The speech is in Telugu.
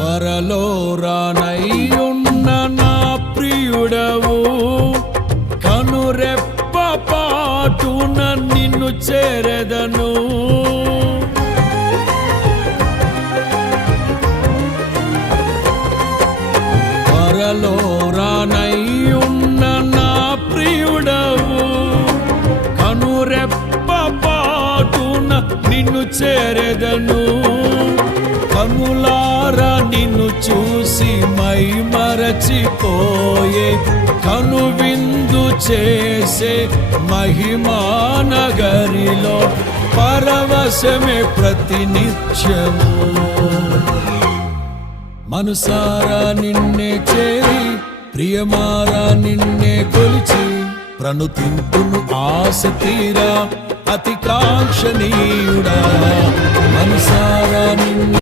త్వరలో రానయ్యున్న నా ప్రియుడవు, కనురెప్ప పాటున నిన్ను చేరెదను. త్వరలో రానయ్యున్న నా ప్రియుడవు, కనురెప్ప పాటున నిన్ను చేరెదను. కనులారా నిన్ను చూసి మై మరచిపోయే, కనువిందు చేసే మహిమానగరిలో పరవశమే ప్రతినిత్యము. మనసారా నిన్నే చేరి, ప్రియమారా నిన్నే కొలిచి, ప్రణుతింతును ఆశ తీరా అతి కాంక్షణీయుడా. మనసారా నిన్నే